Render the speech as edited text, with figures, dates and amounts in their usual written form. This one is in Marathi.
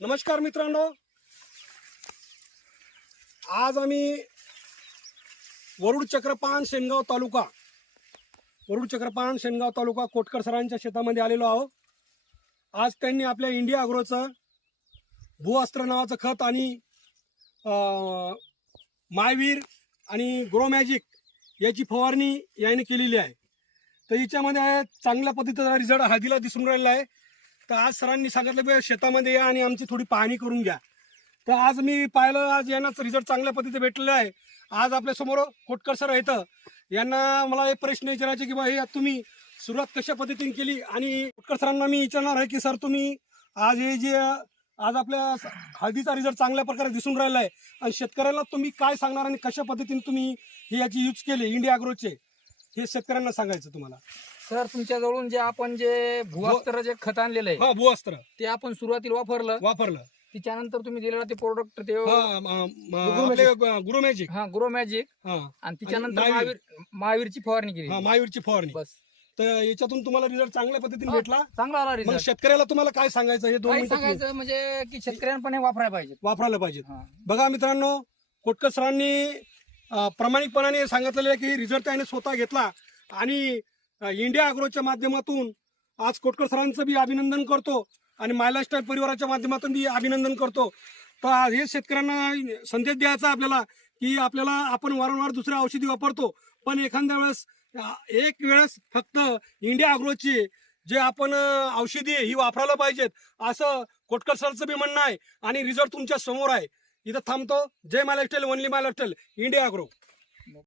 नमस्कार मित्रांनो, आज आम्ही वरुड चक्रपाण शेनगाव तालुका कोटकर सरांच्या शेतामध्ये आलेलो आहोत। आज त्यांनी आपल्या इंडिया अग्रोचं भूअस्त्र नावाचं खत आणि मायवीर आणि ग्रो मॅजिक याची फवारणी याने केलेली आहे। तर याच्यामध्ये चांगल्या पद्धतीचा रिझल्ट हळदीला दिसून राहिला आहे। तर आज सरांनी सांगितलं शेतामध्ये या आणि आमची थोडी पाहणी करून घ्या। तर आज मी पाहिलं, आज यांना रिझल्ट चांगल्या पद्धतीने भेटलेला आहे। आज आपल्या समोर कोटकर सर आहेत, यांना मला एक प्रश्न विचारायचे की बा हे तुम्ही सुरुवात कशा पद्धतीने केली। आणि कोटकर सरांना मी विचारणार आहे की सर तुम्ही आज हे जे आज आपल्या हळदीचा रिझल्ट चांगल्या प्रकारे दिसून राहिला आहे आणि शेतकऱ्याला तुम्ही काय सांगणार आणि कशा पद्धतीने तुम्ही हे याची यूज केले इंडिया अग्रोचे, हे शेतकऱ्यांना सांगायचं तुम्हाला। सर, तुमच्याजवळून जे आपण जे भूअस्त्र जे खत आणलेलं आहे, हा, भूअस्त्र ते आपण सुरुवातीला वापरलं। त्याच्यानंतर तुम्ही दिलेलं ते प्रोडक्ट ते गुरु मॅजिक, हा ग्रो मॅजिक, आणि त्याच्यानंतर महावीरची फवारणी केली। महावीरची फवारणी। बस, तर याच्यातून तुम्हाला रिझल्ट चांगल्या पद्धतीने भेटला, चांगला आला मग रिझल्ट। शेतकऱ्याला तुम्हाला काय सांगायचं हे 2 काय मिनिटात सांगायचं म्हणजे की शेतकऱ्यांना पण हे वापरायला पाहिजे, वापरायला पाहिजे। हा. बघा मित्रांनो, कोटकर सरांनी प्रामाणिकपणाने सांगितलेलं आहे की रिझल्ट त्याने स्वतः घेतला आणि इंडिया अग्रोच्या माध्यमातून आज कोटकर सरांचं बी अभिनंदन करतो आणि माय लाईफस्टाईल परिवाराच्या माध्यमातून बी अभिनंदन करतो। तर हे शेतकऱ्यांना संदेश द्यायचा आपल्याला की आपल्याला आपण वारंवार दुसऱ्या औषधी वापरतो, पण एखाद्या वेळेस एक वेळेस फक्त इंडिया अग्रोची जे आपण औषधी ही वापरायला पाहिजेत, असं कोटकर सरचं बी म्हणणं आहे आणि रिझल्ट तुमच्या समोर आहे। इथं थांबतो। जय माय लाईफस्टाईल, ओनली माय लाईफस्टाईल, इंडिया अग्रो।